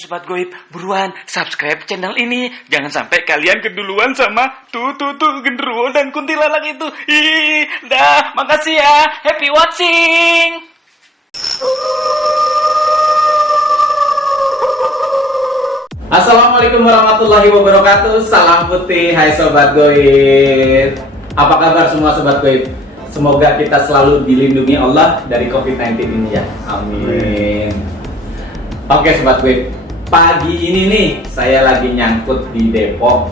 Sobat Goib, buruan subscribe channel ini. Jangan sampai kalian keduluan sama tuh genderuwo dan kuntilanak itu. Dah, makasih ya. Happy watching. Assalamualaikum warahmatullahi wabarakatuh. Salam putih, hai Sobat Goib. Apa kabar semua Sobat Goib? Semoga kita selalu dilindungi Allah dari COVID-19 ini ya. Amin. Oke Sobat Goib, pagi ini nih saya lagi nyangkut di Depok.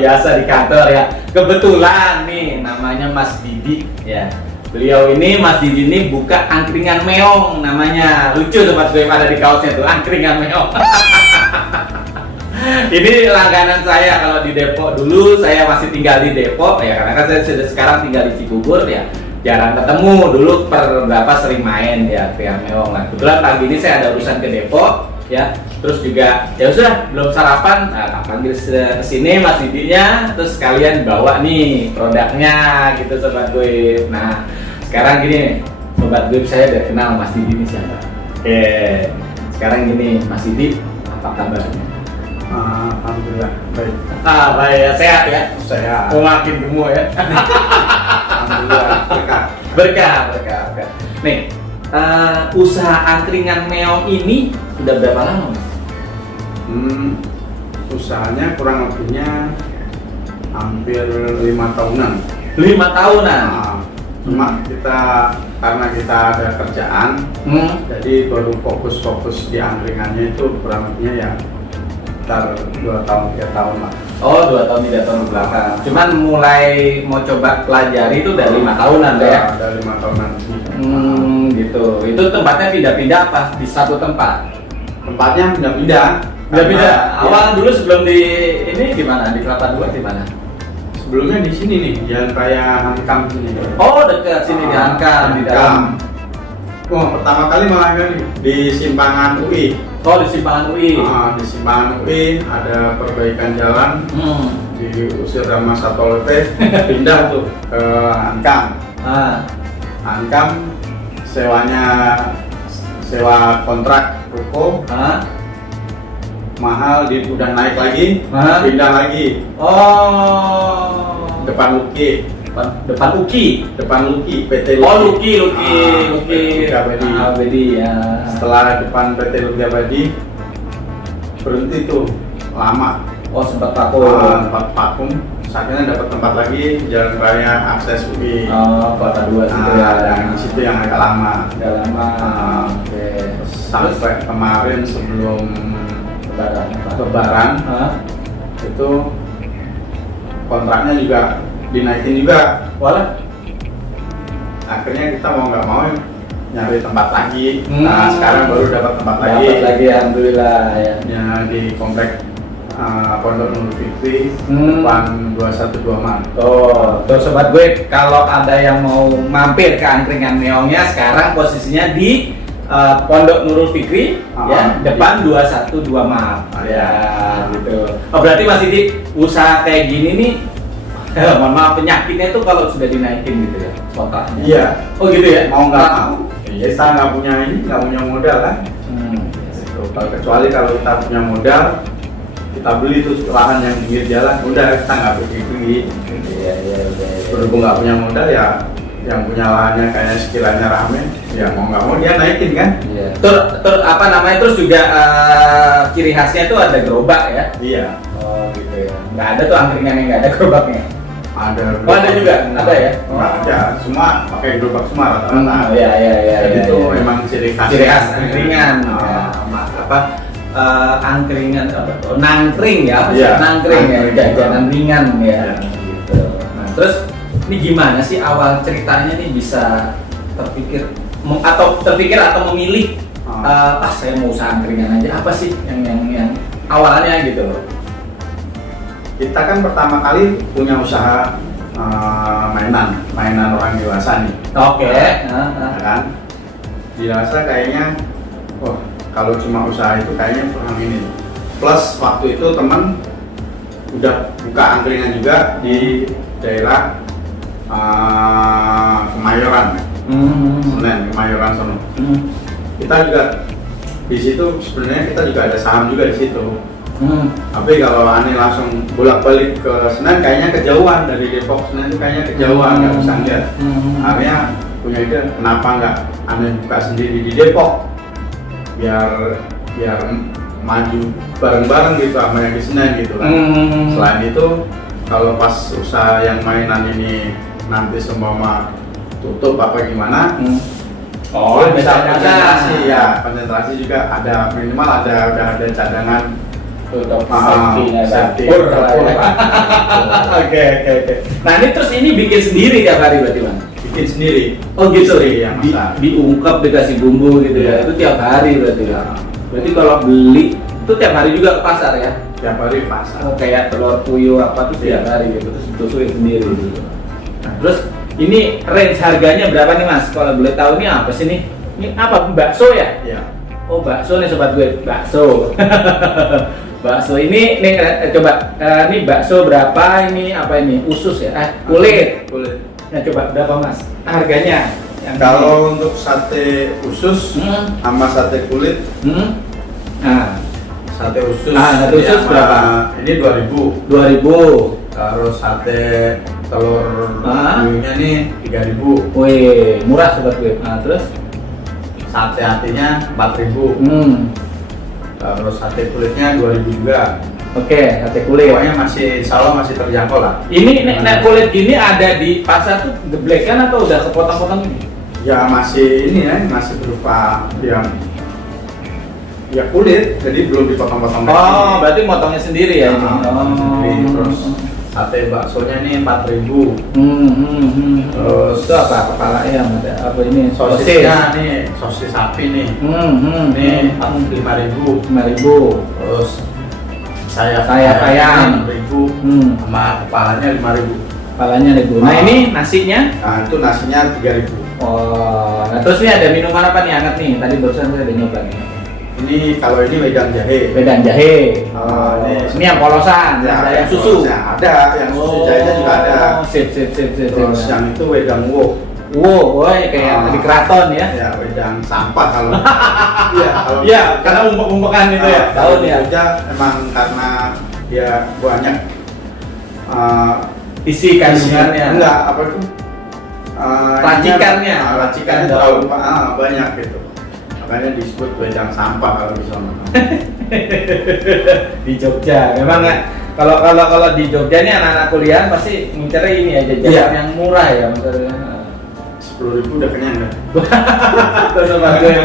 Biasa di kantor ya. Kebetulan nih namanya Mas Didi ya. Beliau ini, Mas Didi ini buka angkringan meong namanya. Lucu Sobat Goib, ada di kaosnya tuh, angkringan meong. Ini langganan saya kalau di Depok. Dulu saya masih tinggal di Depok ya, karena kan saya sudah sekarang tinggal di Cibubur ya. Jarang ketemu, dulu per berapa sering main ya angkringan meong. Nah, kebetulan pagi ini saya ada urusan ke Depok ya. Terus juga ya sudah belum sarapan, nah, panggil ke sini Mas Didinya, terus kalian bawa nih produknya gitu Sobat Goib. Nah, sekarang gini nih, Sobat Goib, saya udah kenal Mas Didi ini siapa. Oke. Sekarang gini, Mas Didi, apa kabarnya? Alhamdulillah baik. Baik ya, sehat ya? Sehat. Makin gemuk ya. Alhamdulillah berkah. Nih, usaha angkringan meong ini sudah berapa lama Mas? Usahanya kurang lebihnya hampir 5 tahunan. 5 tahunan. Cuma kita karena kita ada kerjaan, jadi baru fokus di angkringannya itu kurang lebihnya ya sekitar 2 tahun 3 tahun lah. Oh, 2 tahun 3 tahun belakang. Cuman mulai mau coba pelajari itu udah 5 tahunan ya? Ada 5 tahunan. Gitu. Itu tempatnya pindah-pindah apa di satu tempat? Tempatnya pindah-pindah. Pindah-pindah. Awal dulu sebelum di ini di mana? Di Kelapa Dua di mana? Sebelumnya di sini nih, Jalan Raya Hankam sini. Oh, dekat sini di Hankam, di dalam. Oh, pertama kali malah di Simpangan UI. Oh, di Simpangan UI. Di Simpangan UI ada perbaikan jalan. Diusir sama Satpol PP, pindah tuh ke Hankam. Hankam sewa kontrak ruko. Mahal, udah naik lagi, pindah lagi. Oh, Depan Luki, depan Luki, PT Luki. Oh, Luki Abadi. Ya. Setelah depan PT Luki Abadi berhenti tuh lama. Oh, sempat vakum. Tempat vakum. Akhirnya dapat tempat lagi Jalan Raya Akses UI. Oh, Kelapa Dua situ ya. Yang di situ yang agak lama. Oke. Sampai kemarin sebelum Lebaran itu kontraknya juga dinaikin juga. Walah. Akhirnya kita mau nggak mau nyari tempat lagi. Nah, sekarang baru dapat tempat lagi. Alhamdulillah ya. Ya, di komplek Pondok Nurul Fikri depan 212 Maret. Oh, tuh Sobat gue, kalau ada yang mau mampir ke angkringan meongnya, sekarang posisinya di Pondok Nurul Fikri ya, depan 212 Maret. Ya, gitu. Oh, berarti Mas Didi usaha kayak gini nih, mohon maaf, penyakitnya tuh kalau sudah dinaikin gitu ya, kontraknya. Iya. Oh gitu ya? Mau nggak mau, kita nggak punya modal kan. Kecuali kalau kita punya modal, kita beli tuh lahan yang pinggir jalan, udah kita nggak pergi. Iya. Berhubung nggak punya modal ya, yang punya lahannya kayak sekiranya rame, ya mau nggak mau dia naikin kan. Iya. Terus juga ciri khasnya tuh ada gerobak ya? Iya. Oh gitu ya. Nggak ada tuh angkringan yang nggak ada gerobaknya? Ada. Oh ada juga? Ada ya? Ada, semua pakai gerobak semua rata-rata. Iya. Jadi itu memang ciri khas. Ciri khas angkringan. Angkringan apa? Nangkring ya? Iya, Nangkring ya, jajanan ringan ya. Iya. Gitu. Nah, terus ini gimana sih awal ceritanya nih bisa terpikir atau memilih saya mau usaha angkringan aja, apa sih yang awalnya gitu loh? Kita kan pertama kali punya usaha mainan orang dewasa nih. Oke. Ya kan? Dewasa kayaknya, kalau cuma usaha itu kayaknya kurang ini. Plus waktu itu temen udah buka angkringan juga di daerah Kemayoran, Senen, Kemayoran sono. Kita juga di situ sebenarnya kita juga ada saham juga di situ. Tapi kalau Ani langsung bolak-balik ke Senen kayaknya kejauhan, dari Depok Senen itu kayaknya kejauhan, nggak bisa lihat. Akhirnya punya ide, kenapa nggak Ani buka sendiri di Depok, biar maju bareng-bareng gitu sama yang di Senen gitu kan. Selain itu kalau pas usaha yang mainan ini nanti semua tutup apa gimana, bisa konsentrasi ya, konsentrasi juga ada, minimal ada udah ada cadangan Untuk safety. Oke. Nah ini terus ini bikin sendiri tiap hari berarti Bang? Bikin sendiri. Oh gitu, yang masak. diungkap dikasih bumbu gitu ya, itu tiap hari berarti ya? Berarti kalau beli itu tiap hari juga ke pasar ya? Tiap hari pasar. Oh, kayak telur puyuh apa tuh tiap hari gitu, terus ditusukin sendiri gitu. Nah, terus ini range harganya berapa nih Mas? Kalau boleh tahu nih apa sih nih? Ini apa? Bakso ya? Iya. Oh bakso nih sobat gue, bakso. Bakso ini coba ini bakso berapa, ini apa ini, usus ya? Kulit. Ya coba berapa Mas harganya? Kalau untuk sate usus sama sate kulit, Nah, sate usus sate usus sama berapa? Ini 2.000. 2.000. Terus sate telur puyuhnya nih 3.000. Wih, murah sobat gue. Nah, terus Sate hatinya 4.000. Terus sate kulitnya 2.000 juga. Oke, sate kulit. Pokoknya masih, insya Allah masih terjangkau lah. Ini nek kulit gini ada di pasar tuh geblekan atau udah kepotong-potong ini? Ya masih ini ya, masih berupa yang ya kulit, jadi belum dipotong-potong. Oh, berarti motongnya sendiri ya ini. Sendiri. Terus sate baksonya nih 4.000. Terus itu apa? Kepala ayam ada apa ini? Sosisnya nih, sosis sapi nih. Nih 5.000. 5.000. Terus sayap ayam 6.000. Sama kepalanya 5.000. Kepalanya 1.000. Nah, ini nasinya? Nah, itu nasinya 3.000. Oh, nah terus ini ada minuman apa nih hangat nih? Tadi barusan saya ada nyoba nih. Ini kalau ini wedang jahe. Wedang jahe. Ini yang polosan, ada yang susu. Ada, yang susu jahenya juga ada. Sip. Terus yang itu wedang wok. Wow, kayak di keraton ya. Ya, wedang sampah kalau. Iya, kalau. Iya, karena umpuk-umpukan itu ya. Tahun ya. Jogja emang karena dia banyak isi kandungannya. Enggak, apa itu? Racikannya. Racikannya terlalu banyak gitu. Makanya disebut wedang sampah kalau di sana. Di Jogja, memang kalau di Jogja nih anak-anak kuliah pasti ngincernya ini aja jajan yang murah ya maksudnya. 10.000 udah kenyang kan? Terus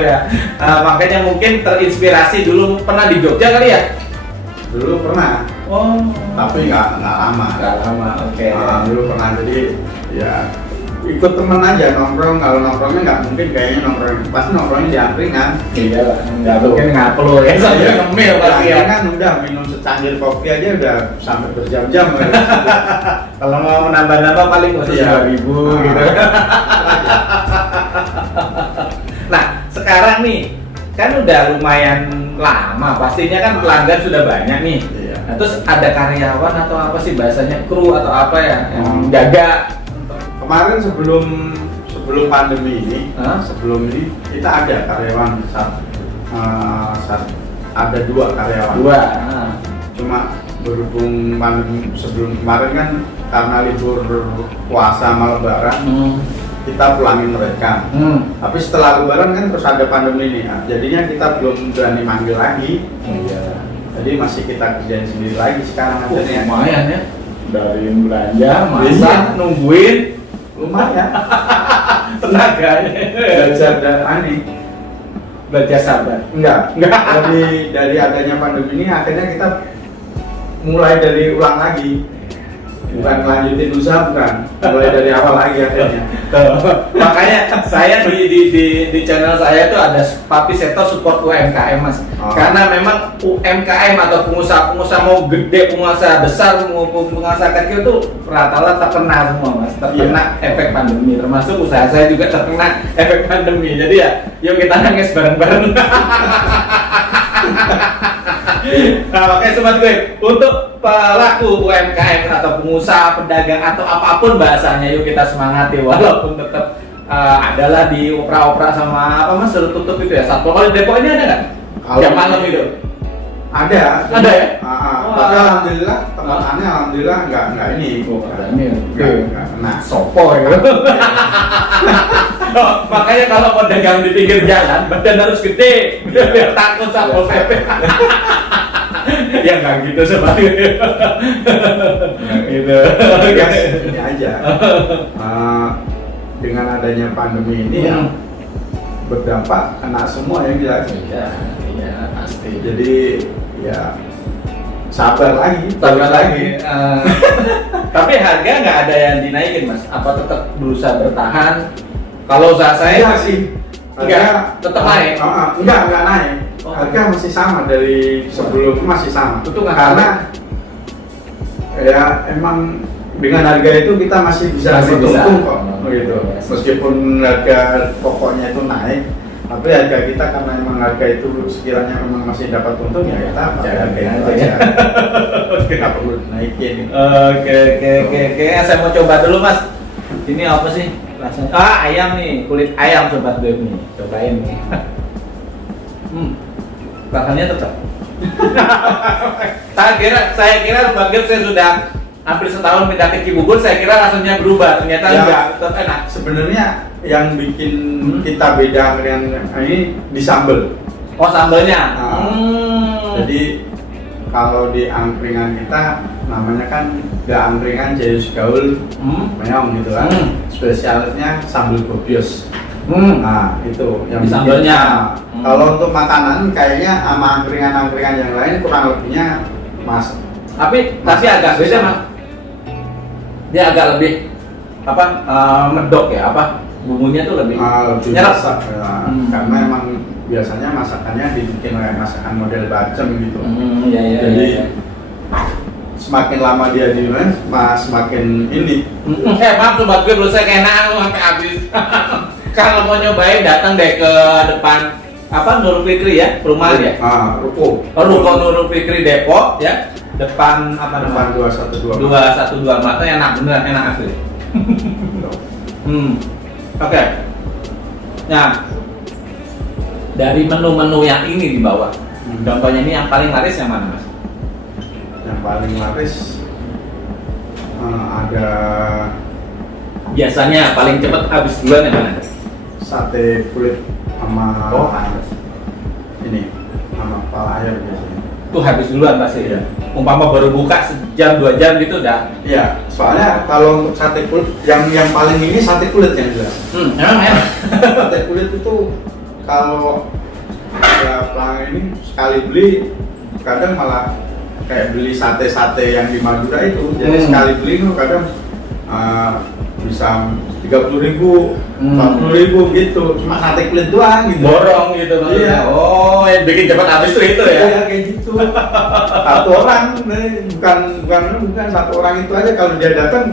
ya. Makanya mungkin terinspirasi dulu pernah di Jogja kali ya? Dulu pernah. Oh. Tapi nggak lama. Oke. Dulu pernah, jadi ya ikut temen aja nongkrong. Kalau nongkrongnya nggak mungkin kayaknya pasti nongkrongnya di angkringan. Iya, nggak mungkin ngapel ya sambil ngemil pasti ya. Kan udah minum secangkir kopi aja udah sampai berjam-jam. Kalau mau menambah-nambah paling khusus 2.000 gitu. Nah, sekarang nih kan udah lumayan lama, pastinya kan pelanggan sudah banyak nih. Nah, terus ada karyawan atau apa sih bahasanya, kru atau apa ya yang jaga? Kemarin sebelum pandemi ini, sebelum ini kita ada karyawan ada 2 karyawan. Cuma berhubung pandemi sebelum kemarin kan karena libur puasa sama lebaran, kita pulangin mereka. Tapi setelah lebaran kan terus ada pandemi ini, jadinya kita belum berani manggil lagi. Jadi masih kita kerjain sendiri lagi sekarang aja nih. Lumayan ya, dari belanja, masak, nungguin. Lumayan. Tenaganya. Belajar dan aneh. Belajar sabar. Enggak. Dari adanya pandemi ini akhirnya kita mulai dari ulang lagi. Bukan lanjutin usaha, bukan. Mulai dari awal lagi akhirnya. Makanya saya di channel saya tuh ada Papi Seto support UMKM Mas. Karena memang UMKM atau pengusaha mau gede, pengusaha besar maupun pengusaha kecil tuh rata-rata terkena semua Mas. Terkena efek pandemi, termasuk usaha saya juga terkena efek pandemi. Jadi ya, yuk kita nangis bareng-bareng. Nah, makanya sobat gue, untuk pelaku UMKM atau pengusaha, pedagang atau apapun bahasanya, yuk kita semangati walaupun tetap adalah di opera-opera sama apa Mas, suruh tutup itu ya. Satpol kalau di Depok ini ada nggak? Yang malam itu? Ada. Ada ya? Tapi alhamdulillah teman-temannya alhamdulillah nggak ini. Nggak kena. Sopo ya. Makanya kalau mau dagang di pinggir jalan, badan harus gede, biar takut satpol pp. Ya nggak gitu seperti gitu. Ini aja. Dengan adanya pandemi ini ya berdampak kena semua yang jelas. Iya pasti. Jadi ya sabar lagi. Tapi harga nggak ada yang dinaikin mas? Apa tetap berusaha bertahan? Kalau usaha saya sih. Enggak, tetap naik. Enggak naik. Oh. Harga masih sama dari sebelum masih sama. Itu nggak Karena ya emang dengan harga itu kita masih bisa beruntung kok. Gitu. Meskipun harga pokoknya itu naik, tapi harga kita karena emang harga itu sekiranya memang masih dapat untung ya kita pakai harga itu aja. Nggak perlu naikin. Oke. Saya mau coba dulu mas. Ini apa sih rasanya? Ayam nih, kulit ayam sobat Beb nih. Cobain nih. Rasanya tetap. Saya kira Mbak Beb saya sudah hampir setahun pindah ke Cibubur, saya kira rasanya berubah. Ternyata enggak, tetap enak. Sebenarnya yang bikin kita beda dengan ini di sambal. Oh sambelnya. Jadi kalau di angkringan kita namanya kan nggak angkringan jayus gaul meong gitu kan. Spesialnya sambal gobios. Nah itu yang di sambelnya. Kalau untuk makanan kayaknya sama angkringan-angkringan yang lain kurang lebihnya tapi agak beda mas. Dia agak lebih medok ya, bumbunya tuh lebih nyerap. Karena emang biasanya masakannya dibikin kayak masakan model bacem gitu. Jadi semakin lama dia di semakin ini. Maaf sobat gue, belum saya keenaan sampai habis. Kalau mau nyobain datang deh ke depan Nurul Fikri ya, perumahan ya. Ruko Nurul Fikri Depok ya. Depan depan 212 Mata enak beneran, enak asli. Oke. Nah, dari menu-menu yang ini di bawah, contohnya ini yang paling laris yang mana mas? Yang paling laris ada biasanya paling cepat habis duluan yang mana? Sate kulit sama ini sama kepala ayam biasanya. Tuh habis duluan pasti ya. Umpama baru buka sejam 2 jam gitu udah. Iya, soalnya kalau untuk sate kulit yang paling ini sate kulit yang jelas. Emang. Sate kulit itu kalau ya pelanggan ini sekali beli kadang malah kayak beli sate-sate yang di Madura itu. Jadi sekali beli itu kadang bisa 30.000, 40.000 gitu. Cuma sate kulit doang gitu. Borong gitu maksudnya. Iya. Oh, yang bikin cepat habis itu ya. Iya kayak gitu. Satu orang, bukan satu orang itu aja kalau dia datang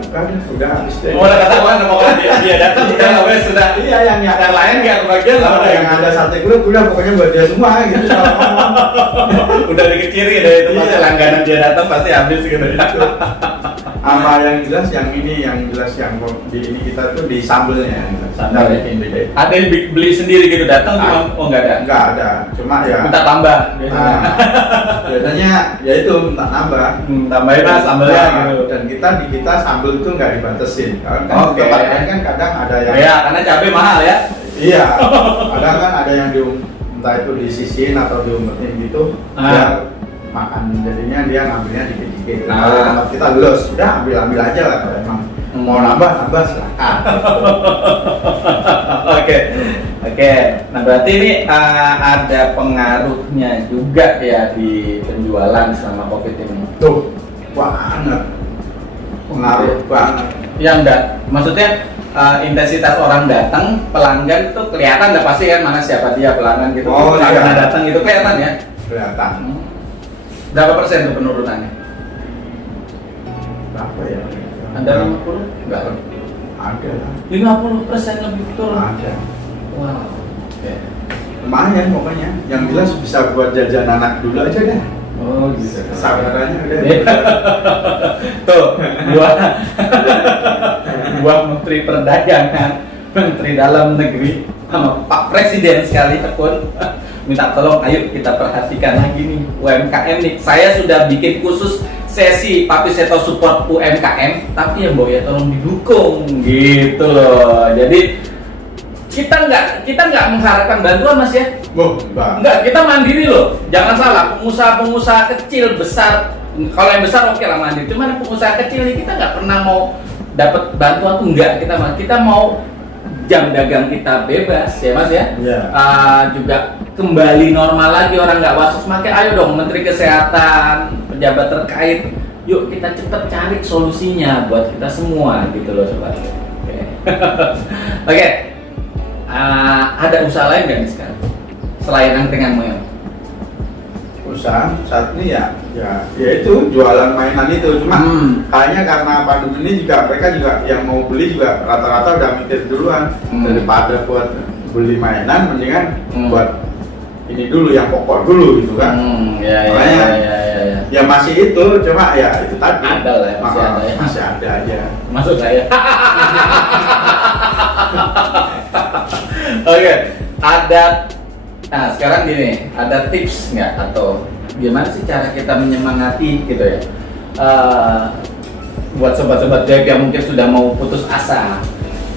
udah habis deh. Udah ketahuan sama orang dia datang sudah. Iya yang lain nggak kebagian lah. Yang ada sate kulit udah pokoknya buat dia semua gitu. Udah dikit ciri deh itu pasti langganan dia datang pasti habis gitu. Sama yang jelas yang di ini kita tuh di sambelnya. Sambal ya. Ada yang beli sendiri gitu datang cuma nggak ada. Nggak ada, cuma ya minta tambah biasanya. Biasanya ya itu minta nambah. Tambahin mas sambalnya gitu. Dan kita sambel itu nggak dibatasin. Kan Oke. tempat lain kan kadang ada yang ya karena cabai mahal ya. Iya. Kadang kan ada yang entah itu disisihin atau diumpetin gitu. Biar makan jadinya dia ngambilnya dikit-dikit. Kalau tempat kita los, udah ambil aja lah kalau emang mau nambah silakan. Oke. Nah berarti ini ada pengaruhnya juga ya di penjualan selama COVID ini. Tuh, banget. Pengaruh banget. Ya enggak, maksudnya intensitas orang datang, pelanggan itu kelihatan udah pasti kan mana siapa dia pelanggan gitu. Karena datang itu kelihatan ya. Kelihatan. Berapa persen tuh penurunannya? Berapa ya? Ada 50? Enggak. Ada lah. 50% lebih turun. Ada. Wow. Oke. Lumayan pokoknya. Yang jelas bisa buat jajan anak dulu aja dah. Oh gitu. Sabarannya udah. Tuh, buat Menteri Perdagangan, Menteri Dalam Negeri, sama Pak Presiden sekali tekun minta tolong, ayo kita perhatikan lagi nih UMKM nih. Saya sudah bikin khusus sesi Papi Seto support UMKM, tapi ya Mbok ya tolong didukung gitu loh. Jadi kita nggak mengharapkan bantuan Mas ya. Enggak, kita mandiri loh. Jangan salah, pengusaha kecil besar, kalau yang besar oke lah mandiri. Cuman pengusaha kecil ini kita nggak pernah mau dapat bantuan tuh enggak. Kita mau jam dagang kita bebas ya Mas ya. Juga kembali normal lagi, orang nggak was-was. Makanya ayo dong Menteri Kesehatan, pejabat terkait, yuk kita cepet cari solusinya buat kita semua gitu loh sobat. Oke. Ada usaha lain nggak nih sekarang selain angkringan Meong? Usaha saat ini ya itu jualan mainan itu, cuma kayaknya karena pandemi ini juga mereka juga yang mau beli juga rata-rata udah mikir duluan, daripada buat beli mainan mendingan buat ini dulu yang pokok dulu gitu kan. Ya masih itu, cuma ya itu tadi ada lah ya, masih ada aja. Maksud saya oke, ada. Nah sekarang gini, ada tips nggak atau gimana sih cara kita menyemangati gitu ya, buat sobat-sobat Gaib yang mungkin sudah mau putus asa,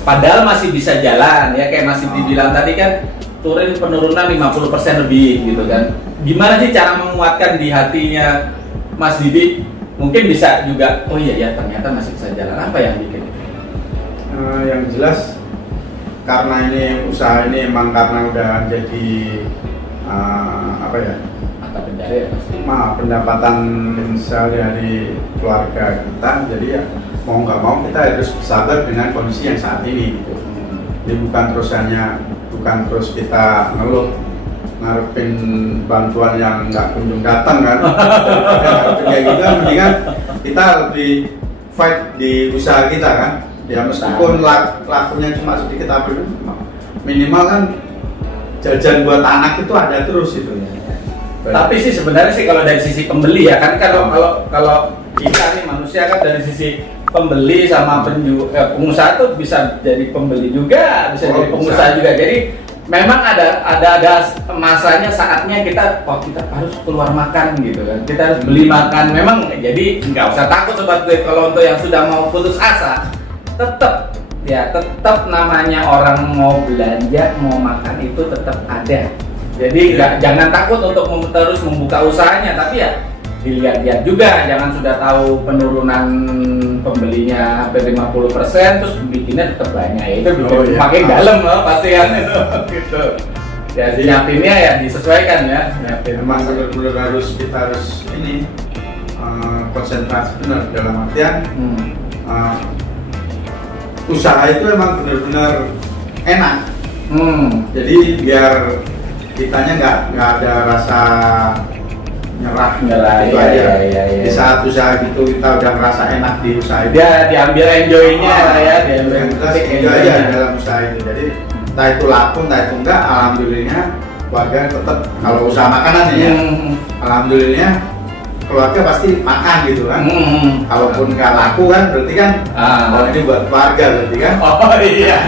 padahal masih bisa jalan ya, kayak masih dibilang tadi kan penurunan 50% lebih gitu kan. Gimana sih cara menguatkan di hatinya Mas Didi? Mungkin bisa juga, oh iya ya ternyata masih bisa jalan. Apa yang bikin? Yang jelas karena ini usaha ini emang karena udah jadi mata pencarian ya pasti. Pendapatan sehari-hari keluarga kita, jadi ya mau nggak mau kita harus bersabar dengan kondisi yang saat ini gitu. Jadi bukan terus kita ngeluh ngarepin bantuan yang nggak kunjung datang kan. Daripada kayak gitu, mendingan kita lebih fight di usaha kita kan. Ya meskipun lakunya cuma sedikit, tapi minimal kan jajan buat anak itu ada terus itu. Tapi sih sebenarnya sih kalau dari sisi pembeli ya kan, kalau kita nih manusia kan dari sisi pembeli sama pengusaha tuh bisa jadi pembeli juga, bisa jadi pengusaha juga. Jadi memang ada masanya, saatnya kita harus keluar makan gitu kan. Kita harus beli makan. Memang jadi nggak usah takut sobat gue kalau untuk yang sudah mau putus asa. Tetap namanya orang mau belanja, mau makan itu tetap ada. Jadi jangan takut untuk terus membuka usahanya, tapi ya dilihat-lihat juga, jangan sudah tahu penurunan pembelinya hampir 50% terus bikinnya tetap banyak. Itu makin dalam loh pasti kan itu gitu. Ya nyiapinnya ya disesuaikan ya. Memang benar-benar kita harus ini konsentrasi benar dalam artian usaha itu emang benar-benar enak. Jadi biar kitanya nggak ada rasa nyerah gitu aja. Di saat usaha gitu kita udah merasa enak di usaha itu. Dia diambil enjoy-nya ya, diambil enjoy aja dalam usaha itu. Jadi entah itu laku entah itu enggak, alhamdulillah keluarga tetap, kalau usaha makanan ya, alhamdulillah keluarga pasti makan gitu kan. Kalaupun nggak laku kan berarti kan kalau ini buat keluarga berarti kan. Oh iya.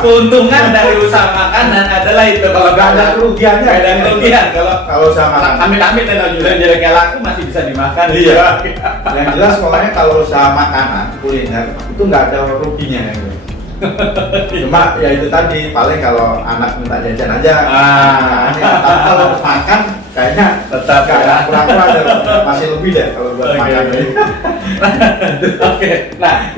Keuntungan dari usaha makanan adalah itu, kalau nggak ada kerugiannya. Nggak ada kerugian kalau usaha makanan. Amit-amit dan jualan kayak laku masih bisa dimakan. Iya. Yang jelas pokoknya kalau usaha makanan kuliner itu nggak ada ruginya ya. Cuma ya itu tadi, paling kalau anak minta jajan aja. Tapi kalau makan kayaknya tetap kurang-kurang masih lebih deh kalau buat makan. Oke. Nah,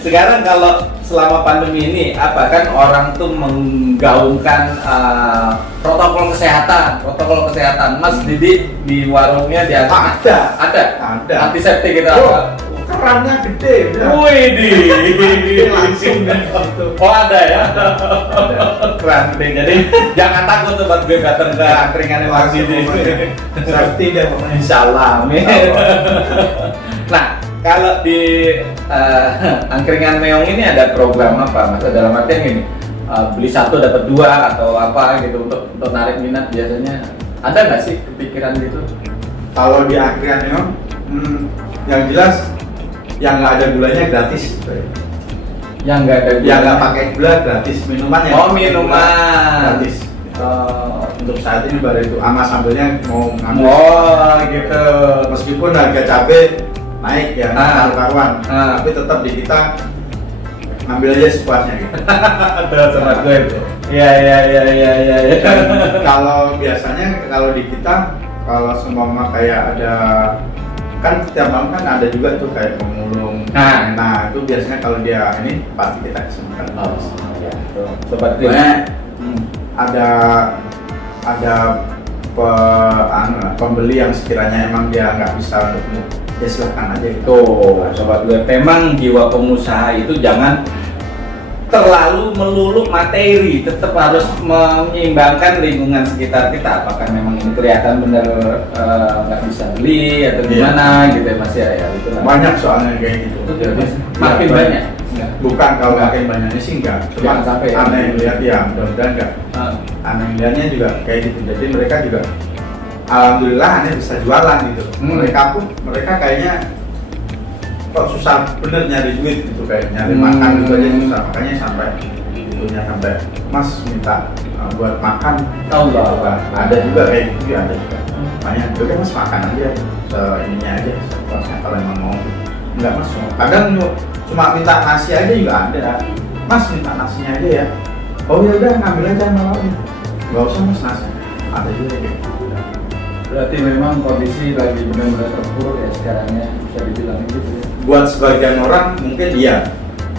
sekarang kalau selama pandemi ini apa kan orang tuh menggaungkan protokol kesehatan. Mas Didi di warungnya dia ada antiseptik gitu. Kerannya gede. Wih langsung gitu. Oh ada ya. Keran gede. Jadi jangan takut sobat gue datang ke angkringannya Mas Didi. Safety deh pokoknya. Insyaallah. Amin. Nah, kalau di angkringan Meong ini ada program apa Mas? Dalam artian gini, beli satu dapat dua atau apa gitu untuk narik minat biasanya. Ada nggak sih kepikiran gitu? Kalau di angkringan Meong, yang jelas yang nggak ada gulanya gratis. Yang nggak ada gula, yang nggak pakai gula gratis, minumannya. Oh minuman gratis. Untuk saat ini baru itu sama sambelnya mau ngambil. Oh gitu. Meskipun harga cabai naik ya, karuan, tapi tetap di kita ngambil aja sepuasnya gitu. Betul sobat gue itu. Iya. Kalau biasanya kalau di kita kalau seumpama kayak ada kan setiap malam kan ada juga tuh kayak pemulung. Nah itu biasanya kalau dia ini pasti kita kesemutan. Oh iya. Sobat gue. Ada pembeli yang sekiranya emang dia nggak bisa untuk ya silahkan aja gitu. Tuh, sobat gue, memang jiwa pengusaha itu jangan terlalu melulu materi, tetap harus menyeimbangkan lingkungan sekitar kita. Apakah memang ini kelihatan benar nggak bisa beli atau gimana gitu ya Mas ya? Itu banyak soalnya kayak gitu. Jadi, makin banyak. Bukan kalau makin banyaknya sih enggak. Cuma sampai aneh yang lihat ya, mudah-mudahan enggak. Aneh yang lihatnya juga kayak gitu. Jadi mereka juga alhamdulillah aneh bisa jualan gitu. Mereka kayaknya kok susah bener nyari duit gitu, kayak nyari makan gitu aja susah, makanya sampai itunya sampai Mas minta buat makan. Ada juga kayak gitu, ada juga. Makanya udah Mas makan aja, ininya aja, sepuasnya kalau emang mau. Enggak Mas, kadang cuma minta nasi aja juga ada. Mas minta nasinya aja ya. Oh ya udah ngambil aja malamnya. Enggak usah Mas nasi. Ada juga gitu. Berarti memang kondisi lagi benar-benar terpuruk ya sekarangnya, bisa dibilang gitu ya. Buat sebagian orang mungkin iya.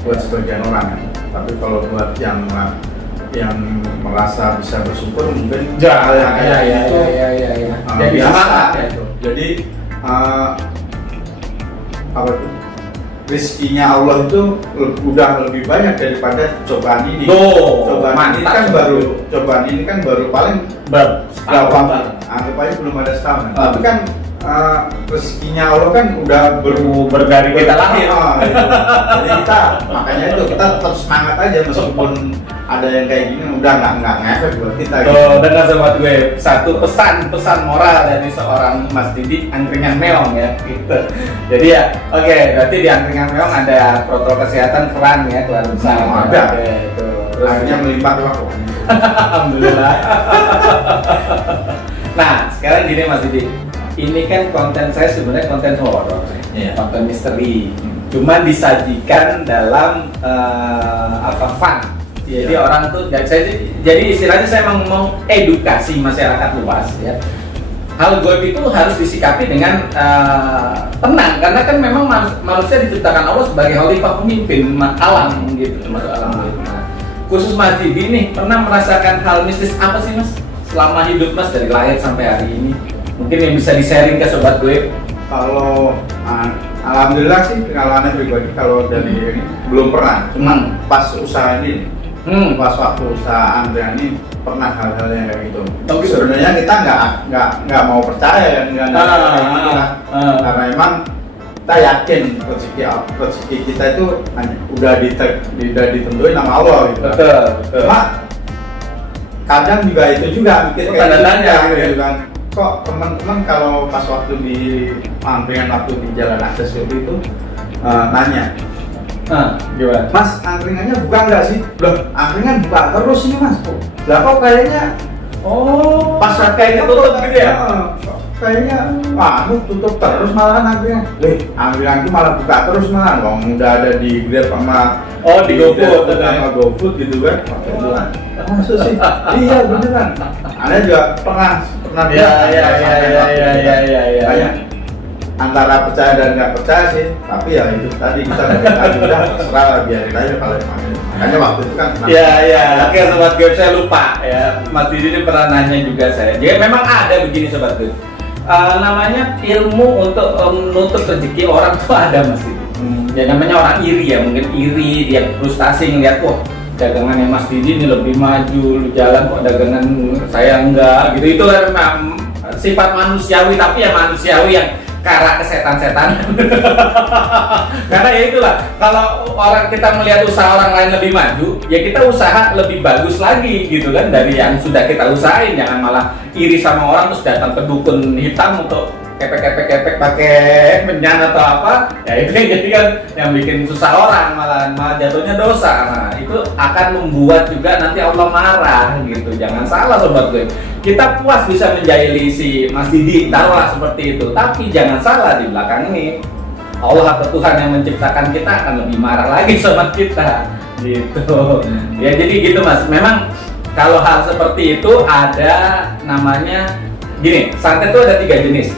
Buat sebagian orang ya. Tapi kalau buat yang merasa bisa bersyukur mungkin hal yang kayak itu jadi biasa ya itu. Jadi apa tuh? Rezekinya Allah itu udah lebih banyak daripada cobaan ini. Cobaan ini kan baru paling berapa? Anggap aja belum ada setahun. Tapi kan rezekinya Allah kan udah dari kita lahir. Gitu. Jadi kita makanya itu kita tetap semangat aja meskipun ada yang kayak gini udah nggak ngefek buat kita. Gitu. Dengar sobat gue, satu pesan moral dari seorang Mas Didi angkringan meong ya gitu. Jadi ya oke, berarti di angkringan meong ada protokol kesehatan keran besar. Ada. Itu. Akhirnya melimpah lah pokoknya. Alhamdulillah. Nah sekarang gini Mas Didi, ini kan konten saya sebenarnya konten horor, konten misteri. Cuma disajikan dalam fun. Jadi orang tuh, jadi istilahnya saya mau edukasi masyarakat luas ya. Hal goib itu harus disikapi dengan tenang, karena kan memang manusia diciptakan Allah sebagai khalifah pemimpin alam gitu, termasuk alam goib. Nah, khusus Mas Didi nih pernah merasakan hal mistis apa sih Mas selama hidup Mas dari lahir sampai hari ini? Mungkin yang bisa di-sharing ke sobat goib. Kalau alhamdulillah sih kalau aneh pribadi kalau dari ini belum pernah, cuman pas usaha ini. Pas waktu usaha Andrea ini pernah hal-hal yang kayak gitu. Tapi sebenarnya kita nggak mau percaya kan, karena emang kita yakin rezeki kita itu udah ditentuin sama Allah gitu. Betul. Cuma kadang juga itu juga mikir kayak gitu kan. Kok teman-teman kalau pas waktu di angkringan waktu di jalan akses itu nanya. Gimana? Mas, angkringannya buka nggak sih? Loh, angkringan buka terus ini Mas. Lah kok kayaknya pas kayaknya tutup gitu ya? Kayaknya tutup terus malahan angkringan. Angkringan itu malah buka terus malah. Udah ada di Grab sama di GoFood sama GoFood gitu kan. Maksud sih? Iya beneran. Anda juga pernah Iya. Antara percaya dan nggak percaya sih, tapi ya itu tadi kita udah terserah biarin aja kalau emang. Makanya waktu itu kan. Oke sobat goib, saya lupa ya. Mas Didi ini pernah nanya juga saya. Jadi memang ada begini sobat goib. Namanya ilmu untuk menutup rezeki orang tuh ada Mas Didi. Ya namanya orang iri ya, mungkin iri dia frustasi ngeliat dagangannya Mas Didi ini lebih maju, jalan kok dagangan saya enggak gitu. Itu kan sifat manusiawi, tapi ya manusiawi yang karena kesetan-setan. Karena ya itulah, kalau orang kita melihat usaha orang lain lebih maju, ya kita usaha lebih bagus lagi gitu kan dari yang sudah kita usahain. Jangan malah iri sama orang terus datang ke dukun hitam untuk kepek pakai menyan atau apa, ya itu yang jadi kan yang bikin susah orang, malah jatuhnya dosa. Nah itu akan membuat juga nanti Allah marah gitu. Jangan salah sobat gue, kita puas bisa menjahili si Mas Didi, taruhlah seperti itu, tapi jangan salah di belakang ini Allah atau Tuhan yang menciptakan kita akan lebih marah lagi sama kita gitu. Ya jadi gitu Mas, memang kalau hal seperti itu ada namanya gini, santet itu ada 3 jenis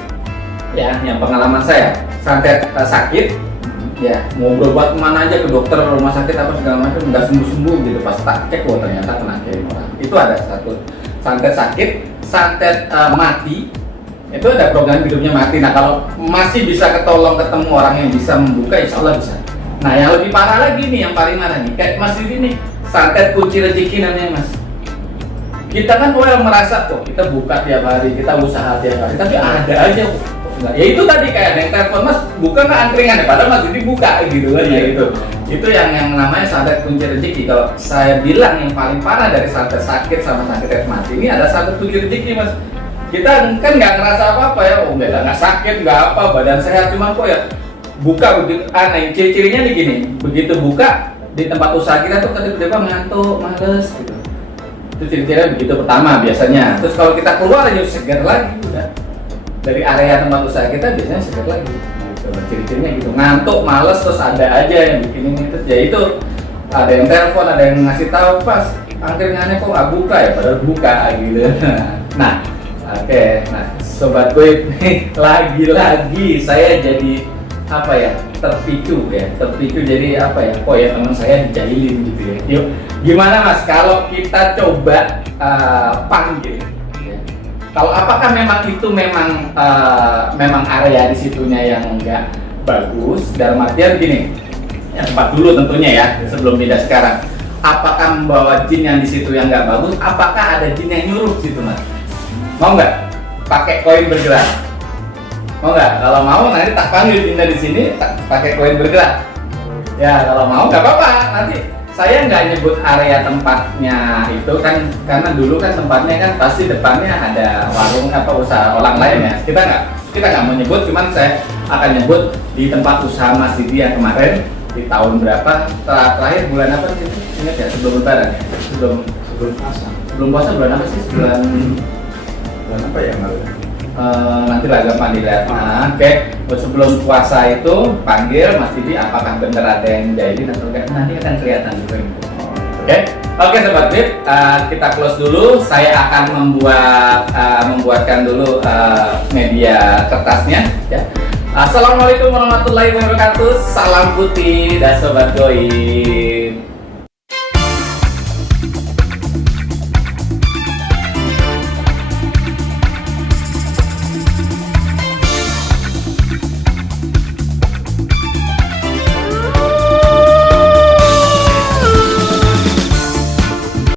ya, yang pengalaman saya. Santet sakit ya, mau berobat kemana aja, ke dokter, rumah sakit apa segala macam nggak sembuh gitu, pas tak cek ternyata kena orang. Itu ada satu santet sakit. Santet mati itu ada program hidupnya mati. Nah kalau masih bisa ketolong ketemu orang yang bisa membuka, insya Allah bisa. Nah yang lebih parah lagi nih, yang paling mana nih, kayak Mas Didi nih, santet kunci rezeki namanya Mas. Kita kan merasa tuh kita buka tiap hari, kita usaha tiap hari, tapi ada aja ya itu tadi kayak yang telepon, Mas buka nggak angkringan ya, padahal Mas Didi buka gitu kan ya gitu. Itu yang namanya santet kunci rezeki. Kalau saya bilang yang paling parah dari santet sakit sama santet mati ini ada santet kunci rezeki Mas. Kita kan nggak ngerasa apa-apa ya, oh nggak sakit, nggak apa, badan sehat, cuman kok ya buka begitu aneh. Ciri-cirinya nih gini, begitu buka di tempat usaha kita tuh tiba-tiba ngantuk, males gitu. Itu ciri-cirinya begitu pertama biasanya. Terus kalau kita keluar aja segar lagi udah. Dari area tempat usaha kita biasanya segar lagi. Gitu. Ciri-cirinya gitu, ngantuk, males, terus ada aja yang bikin ini. Terus ya itu ada yang telepon, ada yang ngasih tahu, pas angkringannya kok nggak buka ya, padahal buka gitu. Nah, oke, nah sobat gue lagi-lagi saya jadi apa ya, terpicu jadi apa ya, kok ya teman saya dijahilin gitu ya. Yuk, gimana Mas kalau kita coba panggil ya. Kalau apakah memang itu memang area di situnya yang enggak bagus, dalam artian gini, yang tempat dulu tentunya ya, sebelum pindah sekarang. Apakah membawa jin yang di situ yang nggak bagus? Apakah ada jin yang nyuruh situ Mas? Mau nggak pakai koin bergerak? Mau nggak? Kalau mau nanti tak panggil jinnya di sini, tak pakai koin bergerak. Ya kalau mau nggak apa-apa. Nanti saya nggak nyebut area tempatnya itu kan, karena dulu kan tempatnya kan pasti depannya ada warung apa usaha orang lain ya. Kita nggak mau nyebut, cuman saya akan nyebut di tempat usaha Mas Didi yang kemarin di tahun berapa? Terakhir bulan apa sih? Ingat ya, sebelum Lebaran ya? Sebelum puasa bulan apa sih? Bulan apa ya Mbak? Nanti lah gampang dilihat. Nah, oke. Sebelum puasa itu panggil Mas Didi, apakah benar ada yang jahilin atau enggak? Nanti akan kelihatan juga. Oke sobat Bib, kita close dulu. Saya akan membuatkan dulu media kertasnya. Ya. Assalamualaikum warahmatullahi wabarakatuh. Salam putih dan sobat goib.